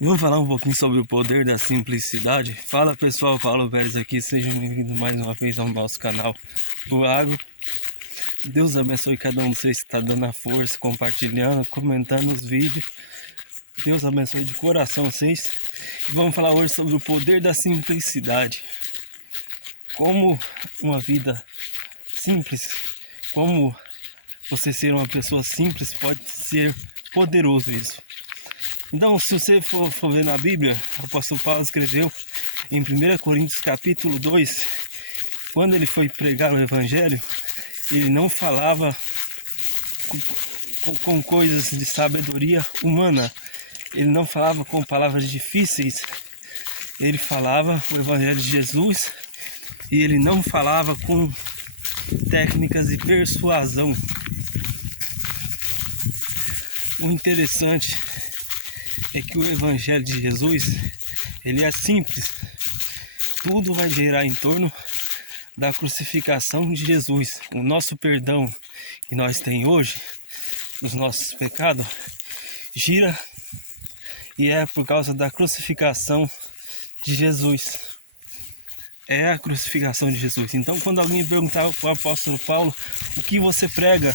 Vamos falar um pouquinho sobre o poder da simplicidade. Fala pessoal, Paulo Pérez aqui, sejam bem-vindos mais uma vez ao nosso canal do Agro. Deus abençoe cada um de vocês que está dando a força, compartilhando, comentando os vídeos. Deus abençoe de coração vocês. E vamos falar hoje sobre o poder da simplicidade. Como uma vida simples, como você ser uma pessoa simples pode ser poderoso isso. Então, se você for ver na Bíblia, o apóstolo Paulo escreveu em 1 Coríntios capítulo 2, quando ele foi pregar o Evangelho, ele não falava com coisas de sabedoria humana, ele não falava com palavras difíceis, ele falava o Evangelho de Jesus e ele não falava com técnicas de persuasão. O interessante é que o Evangelho de Jesus, ele é simples. Tudo vai girar em torno da crucificação de Jesus. O nosso perdão que nós temos hoje, os nossos pecados, gira e é por causa da crucificação de Jesus. É a crucificação de Jesus. Então, quando alguém perguntava para o apóstolo Paulo o que você prega,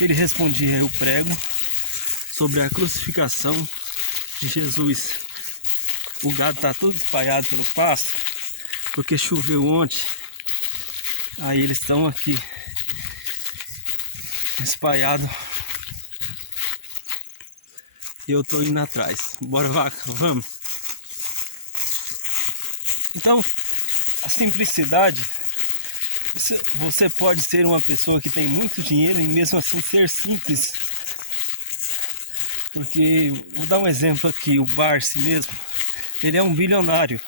ele respondia: eu prego sobre a crucificação de Jesus. O gado está todo espalhado pelo pasto porque choveu ontem. Aí eles estão aqui espalhados e eu tô indo atrás. Bora, vaca, vamos. Então, a simplicidade, você pode ser uma pessoa que tem muito dinheiro e mesmo assim ser simples. Porque, vou dar um exemplo aqui, o Barsi mesmo, ele é um bilionário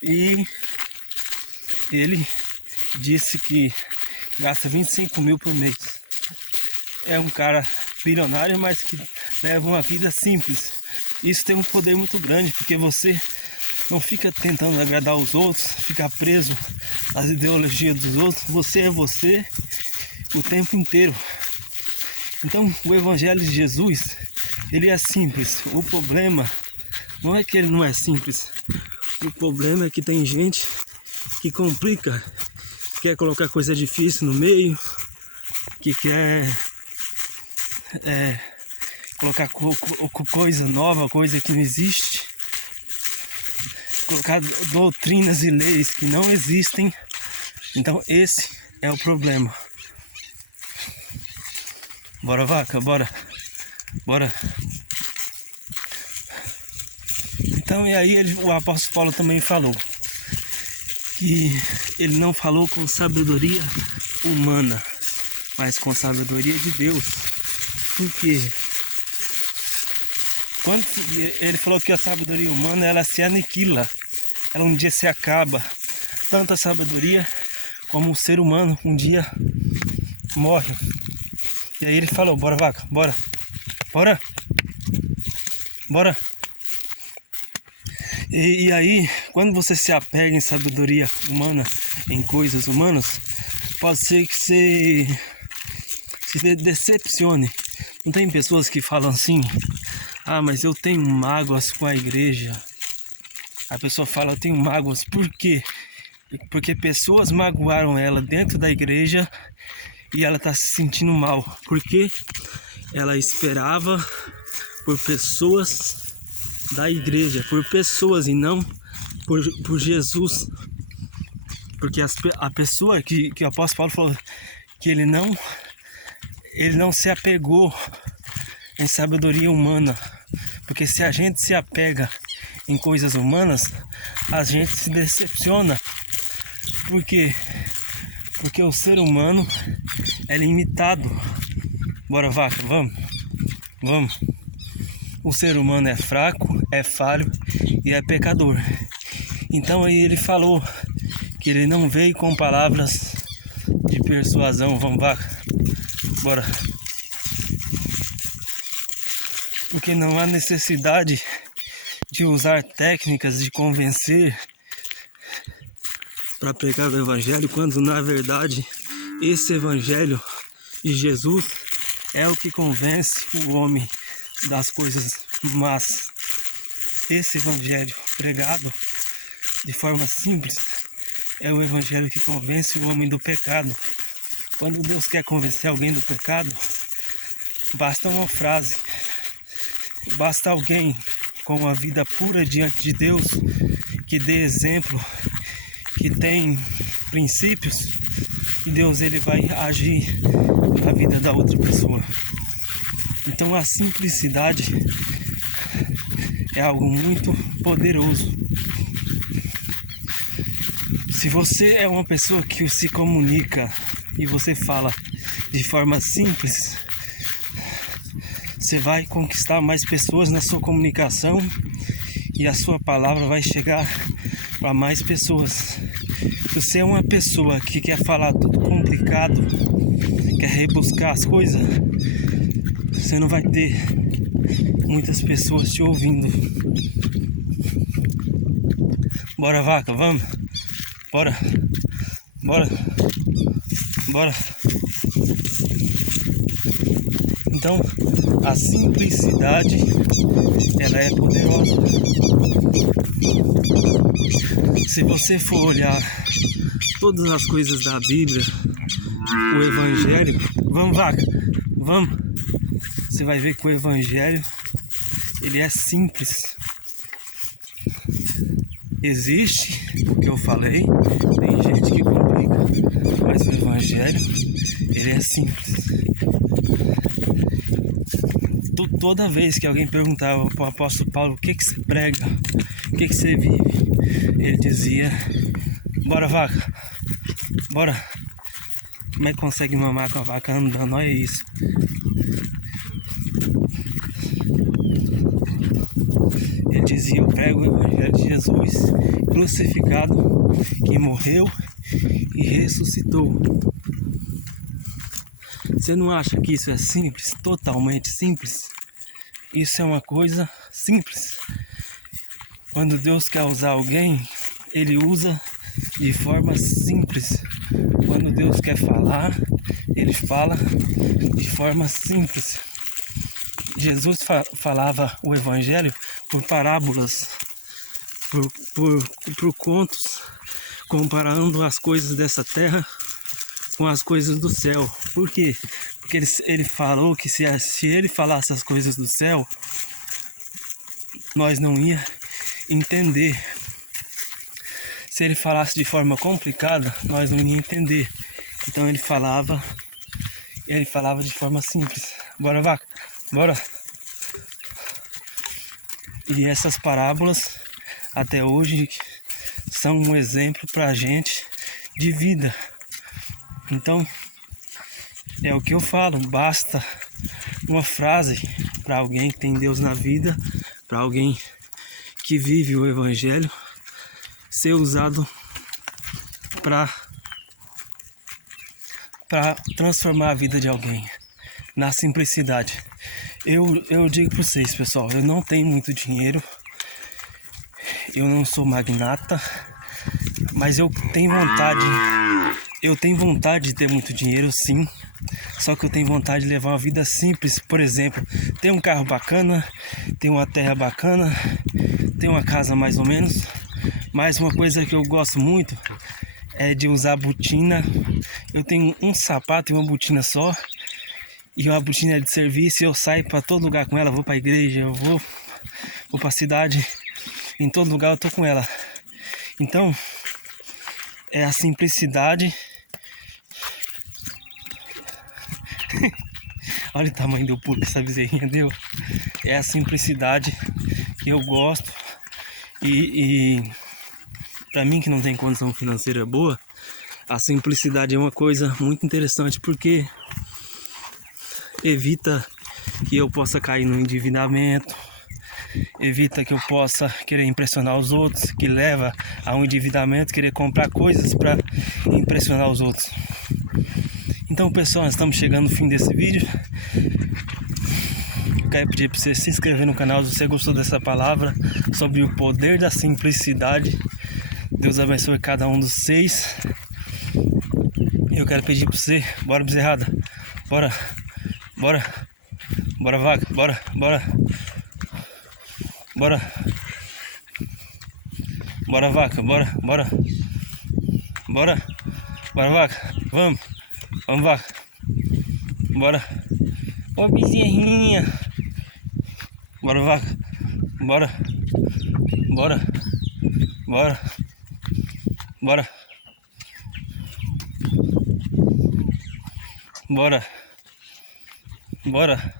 e ele disse que gasta 25 mil por mês. É um cara bilionário, mas que leva uma vida simples. Isso tem um poder muito grande, porque você não fica tentando agradar os outros, ficar preso às ideologias dos outros. Você é você o tempo inteiro. Então, o Evangelho de Jesus, ele é simples. O problema não é que ele não é simples. O problema é que tem gente que complica, quer colocar coisa difícil no meio, que quer colocar coisa nova, coisa que não existe, colocar doutrinas e leis que não existem. Então esse é o problema. Bora, vaca, bora. Então, e aí o apóstolo Paulo também falou que ele não falou com sabedoria humana, mas com sabedoria de Deus. Por quê? Quando ele falou que a sabedoria humana, ela se aniquila, ela um dia se acaba. Tanto a sabedoria como o ser humano um dia morre. E aí ele falou: bora, vaca, bora. E aí, quando você se apega em sabedoria humana, em coisas humanas, pode ser que você se decepcione. Não tem pessoas que falam assim: ah, mas eu tenho mágoas com a igreja. A pessoa fala: eu tenho mágoas. Por quê? Porque pessoas magoaram ela dentro da igreja e ela está se sentindo mal. Porque ela esperava por pessoas da igreja, por pessoas e não por Jesus. Porque a pessoa que o apóstolo Paulo falou que ele não se apegou em sabedoria humana. Porque se a gente se apega em coisas humanas, a gente se decepciona. Por quê? Porque o ser humano é limitado. Bora, vaca, vamos. O ser humano é fraco, é falho e é pecador. Então aí ele falou que ele não veio com palavras de persuasão. Vamos, vaca, bora. Porque não há necessidade de usar técnicas de convencer para pregar o Evangelho, quando na verdade esse Evangelho de Jesus é o que convence o homem das coisas más. esse evangelho pregado de forma simples é o evangelho que convence o homem do pecado. Quando Deus quer convencer alguém do pecado, basta uma frase, basta alguém com uma vida pura diante de Deus, que dê exemplo, que tem princípios, e Deus ele vai agir na vida da outra pessoa. Então a simplicidade é algo muito poderoso. Se você é uma pessoa que se comunica e você fala de forma simples, você vai conquistar mais pessoas na sua comunicação e a sua palavra vai chegar para mais pessoas. Se você é uma pessoa que quer falar tudo complicado, quer rebuscar as coisas, você não vai ter muitas pessoas te ouvindo. Bora, vaca, vamos? Bora, bora, bora. Então, a simplicidade, ela é poderosa. Se você for olhar todas as coisas da Bíblia, o Evangelho, vamos, vaca, vamos. Você vai ver que o Evangelho, ele é simples. Existe o que eu falei, tem gente que complica, mas o Evangelho, ele é simples. Toda vez que alguém perguntava para o apóstolo Paulo o que você prega, o que você vive, ele dizia: bora, vaca, bora. Como é que consegue mamar com a vaca andando? Olha isso. Ele dizia: eu prego o Evangelho de Jesus crucificado, que morreu e ressuscitou. Você não acha que isso é simples? Totalmente simples? Isso é uma coisa simples. Quando Deus quer usar alguém, Ele usa de forma simples. Quando Deus quer falar, Ele fala de forma simples. Jesus falava o Evangelho por parábolas, por contos, comparando as coisas dessa terra com as coisas do céu. Por quê? Porque ele falou que se ele falasse as coisas do céu, nós não ia entender. Se ele falasse de forma complicada, nós não ia entender. Então ele falava de forma simples. Bora, vaca, bora. E essas parábolas até hoje são um exemplo pra gente de vida. Então, é o que eu falo, basta uma frase para alguém que tem Deus na vida, para alguém que vive o Evangelho, ser usado para transformar a vida de alguém, na simplicidade. Eu digo para vocês, pessoal, eu não tenho muito dinheiro, eu não sou magnata, mas eu tenho vontade de ter muito dinheiro, sim. Só que eu tenho vontade de levar uma vida simples. Por exemplo, ter um carro bacana, ter uma terra bacana, ter uma casa mais ou menos. Mas uma coisa que eu gosto muito é de usar botina. Eu tenho um sapato e uma botina só. E uma botina de serviço, eu saio para todo lugar com ela. Vou para a igreja, eu vou para a cidade. Em todo lugar eu tô com ela. Então, é a simplicidade. Olha o tamanho do pulo que essa bezerrinha deu. É a simplicidade que eu gosto. E para mim, que não tem condição financeira boa, a simplicidade é uma coisa muito interessante, porque evita que eu possa cair no endividamento, evita que eu possa querer impressionar os outros, que leva a um endividamento, querer comprar coisas para impressionar os outros. Então, pessoal, nós estamos chegando no fim desse vídeo. Eu quero pedir para você se inscrever no canal se você gostou dessa palavra sobre o poder da simplicidade. Deus abençoe cada um dos vocês. Eu quero pedir para você, bora, bezerrada, bora, bora, bora, vaca, bora, bora, bora. Bora, vaca, bora, bora. Bora. Bora, vaca. Vamos. Vamos, vaca. Bora. Ô, bezerrinha. Bora, vaca. Bora. Bora. Bora. Bora. Bora. Bora.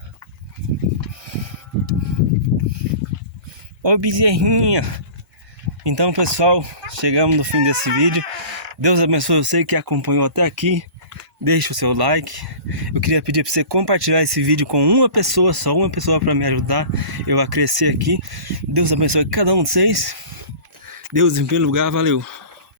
Ô, bezerrinha. Então, pessoal, chegamos no fim desse vídeo. Deus abençoe você que acompanhou até aqui. Deixa o seu like. Eu queria pedir para você compartilhar esse vídeo com uma pessoa, só uma pessoa, para me ajudar eu a crescer aqui. Deus abençoe cada um de vocês. Deus em primeiro lugar, valeu.